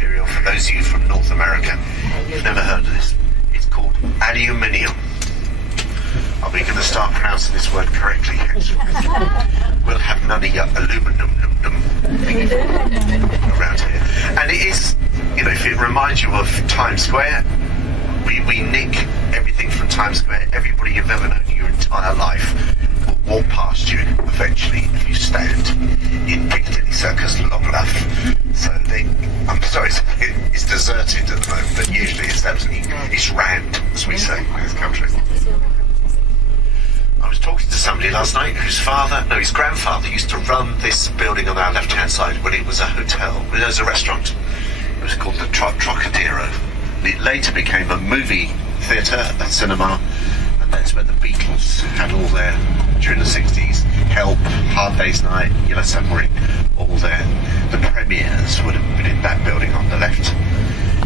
material for those of you from North America. You've never heard of this. It's called aluminium. Are we going to start pronouncing this word correctly? We'll have none of your aluminum around here. And it is, you know, if it reminds you of Times Square, we nick everything from Times Square. Everybody you've ever known in your entire life will walk past you eventually if you stand in Piccadilly Circus long enough. So I'm sorry, it's deserted at the moment, but usually it's rammed, as we say in this country. I was talking to somebody last night his grandfather used to run this building on our left-hand side when it was a hotel, when it was a restaurant. It was called the Trocadero. It later became a movie theatre, a cinema, and that's where the Beatles had all their, during the 60s, Help, Hard Day's Night, Yellow Submarine, all there. The premieres would have been in that building on the left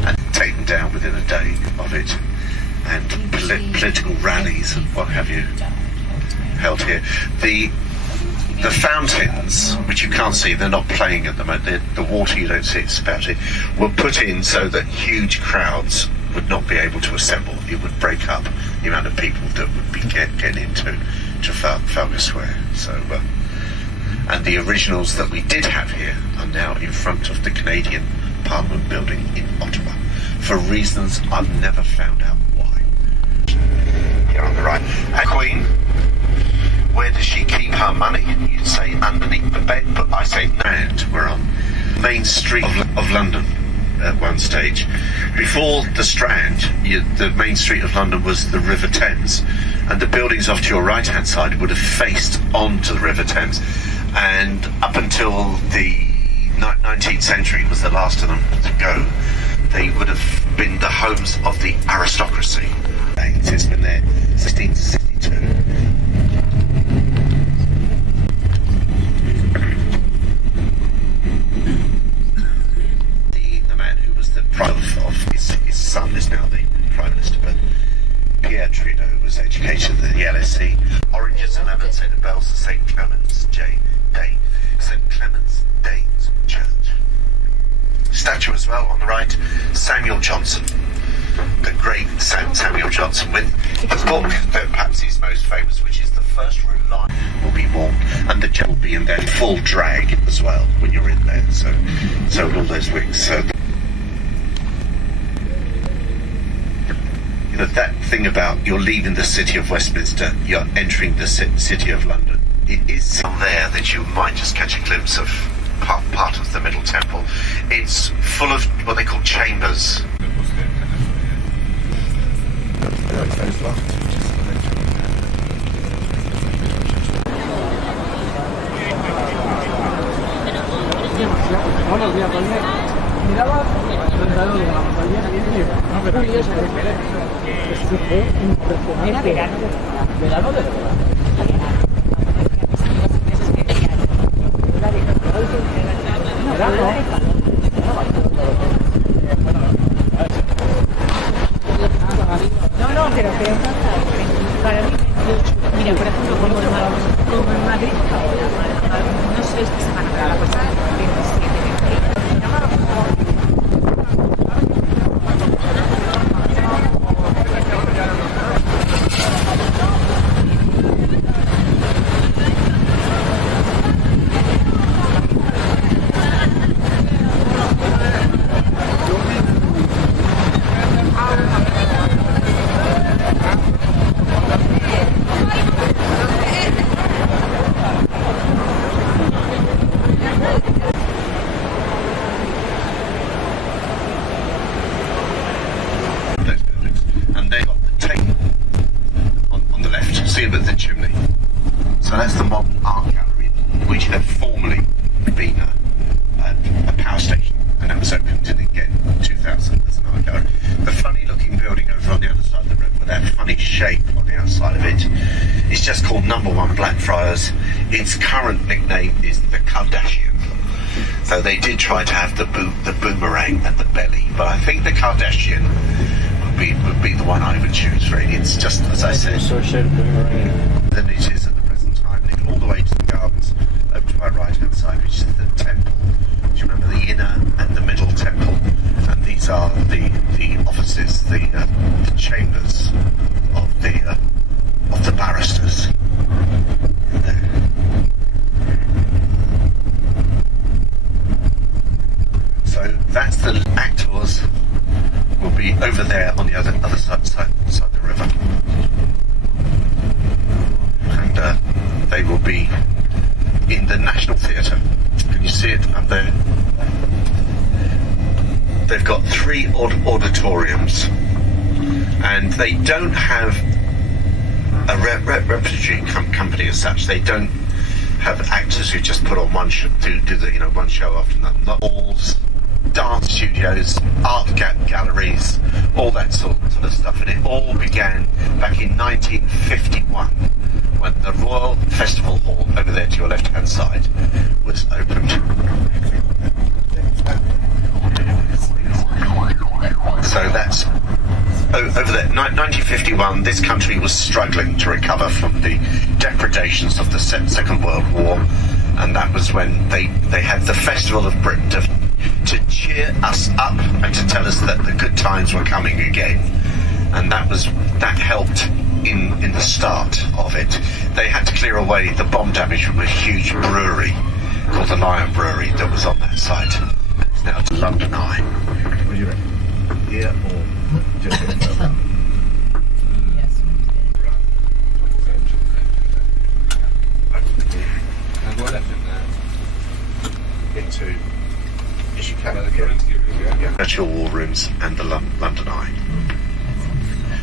and taken down within a day of it, and political rallies and what have you held here. The fountains, which you can't see, they're not playing at the moment, the water you don't see, it's spouting, were put in so that huge crowds would not be able to assemble. It would break up the amount of people that would be getting into Trafalgar Square. So, and the originals that we did have here are now in front of the Canadian Parliament building in Ottawa, for reasons I've never found out why. Here on the right. And Queen, where does she keep her money? You'd say underneath the bed, but I say and we're on Main Street of London at one stage. Before the Strand, the Main Street of London was the River Thames, and the buildings off to your right-hand side would have faced onto the River Thames, and up until the 19th century was the last of them to go. They would have been the homes of the aristocracy. It's been there 1662. Of his son is now the Prime Minister, but Pierre Trudeau was educated at the LSE. Oranges and lemons say the bells of St. Clement's Day, St. Clement's Danes Church. Statue as well on the right, Samuel Johnson, the great Samuel Johnson, with the book that perhaps is most famous, which is The First Route Line, will be worn, and the jet will be in there full drag as well when you're in there. So all those wings. So. You know, that thing about you're leaving the city of Westminster, you're entering the city of London. It is some there that you might just catch a glimpse of part of the Middle Temple. It's full of what they call chambers. No, pero para mí, mira, por ejemplo, como en Madrid, no sé esta semana, pero la pasada, 27. With the chimney. So that's the modern art gallery, which had formerly been a power station, and it was opened in again in 2000 as an art gallery. The funny looking building over on the other side of the river with that funny shape on the outside of it is just called Number 1 Blackfriars. Its current nickname is the Kardashian. So they did try to have the boomerang and the belly, but I think the Kardashian would be the one I would choose, really. It's just, as I said, than it is at the present time, all the way to the gardens over to my right hand side, which is the temple. Do you remember the inner and the middle temple? these are the offices, the chambers of the barristers. So that's the actors will be over there on the other side of the river, and they will be in the National Theatre. Can you see it up there? They've got 3 auditoriums, and they don't have a repertory company as such. They don't have actors who just put on one show, do the one show after another. Not halls, dance studios, art galleries, all that sort of stuff. And it all began back in 1951 when the Royal Festival Hall, over there to your left-hand side, was opened. So that's over there. 1951, this country was struggling to recover from the depredations of the Second World War, and that was when they had the Festival of Britain to cheer us up and to tell us that the good times were coming again. And that helped in the start of it. They had to clear away the bomb damage from a huge brewery called the Lion Brewery that was on that site. It's now to London Eye. What do you reckon? Here or just a bit further? Yes. And what left into as you can. Churchill War Rooms and the London Eye.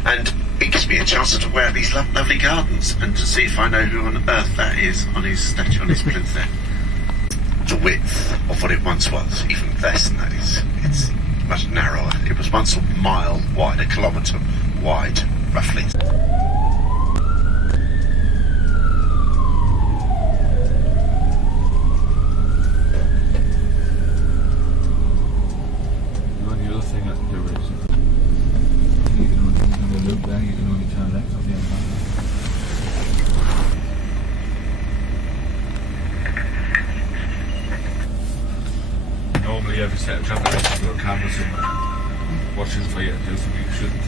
And it gives me a chance to wear these lovely gardens and to see if I know who on earth that is on his statue, on his plinth there. The width of what it once was, even less than that is. It's much narrower. It was once a mile wide, a kilometre wide, roughly. The only other thing I can do is you can only loop there, you can only turn left on the other side. Normally every set of traffic has got cameras and watching for you to do something you shouldn't.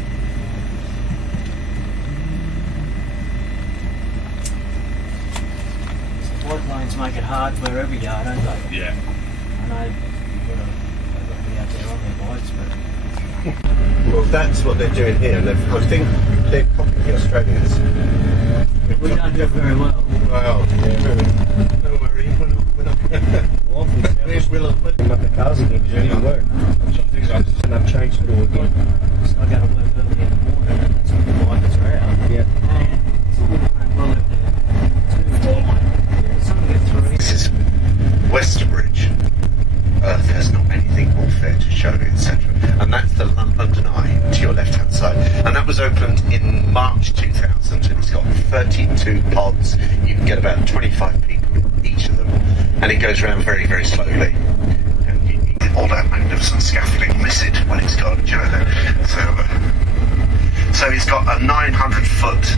White lines make it hard wherever you are, don't they? Yeah. I know you've got to be out there on their bikes, but Well, that's what they're doing here, and I think they're copying the Australians. we don't do it very well. Well, don't worry, we're not But the cars again, because you work. And I've changed it all again. I go to work early in the morning, and that's when the bikers are out. Yeah. And well, some get through. This is Westerbridge. Earth has not anything more fair to show, etc. And that's the London Eye to your left-hand side. And that was opened in March 2000, and it's got 32 pods. You can get about 25 people in each of them, and it goes around very, very slowly. And you get all that magnificent scaffolding, miss it when it's gone, do you know that? So it's got a 900-foot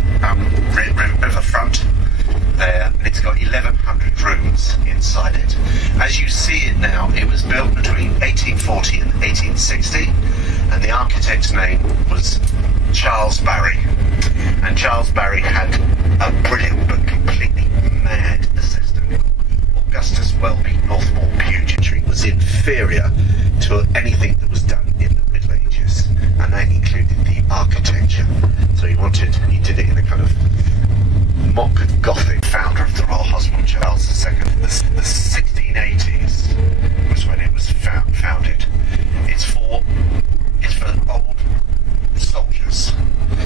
riverfront there, and it's got 1,100 rooms inside it. As you see it now, it was built between 1840 and 1860, and the architect's name was Charles Barry. And Charles Barry had a brilliant but completely mad assistant, Augustus Welby. Northmore Pewgery was inferior to anything that was done in the Middle Ages, and that included the architecture. So he did it in a kind of mock Gothic. Founder of the Royal Hospital, Charles II. The 1680s was when it was founded. It's for old soldiers.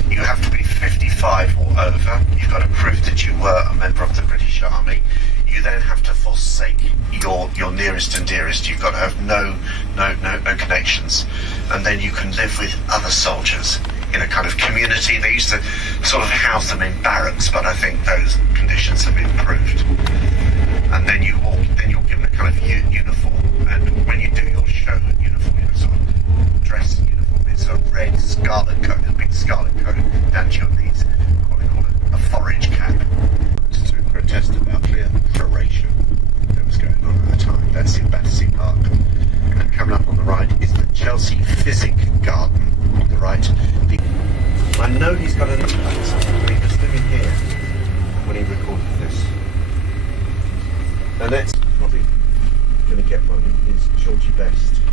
You have to be 55 or over. You've got to prove that you were a member of the British Army. You then have to forsake your nearest and dearest. You've got to have no connections, and then you can live with other soldiers in a kind of community. They used to sort of house them in barracks, but I think those conditions have improved. And then you're given a kind of uniform, and when you do your show uniform, you sort of dress uniform. It's a red scarlet coat, a big scarlet coat down to your knees, what they call a forage cap, to protest about proliferation that was going on at the time. That's in Battersea Park. And coming up on the right is the Chelsea Physics right? I know he's got an impact. He was living here when he recorded this. And that's probably going to get one, is Georgie Best.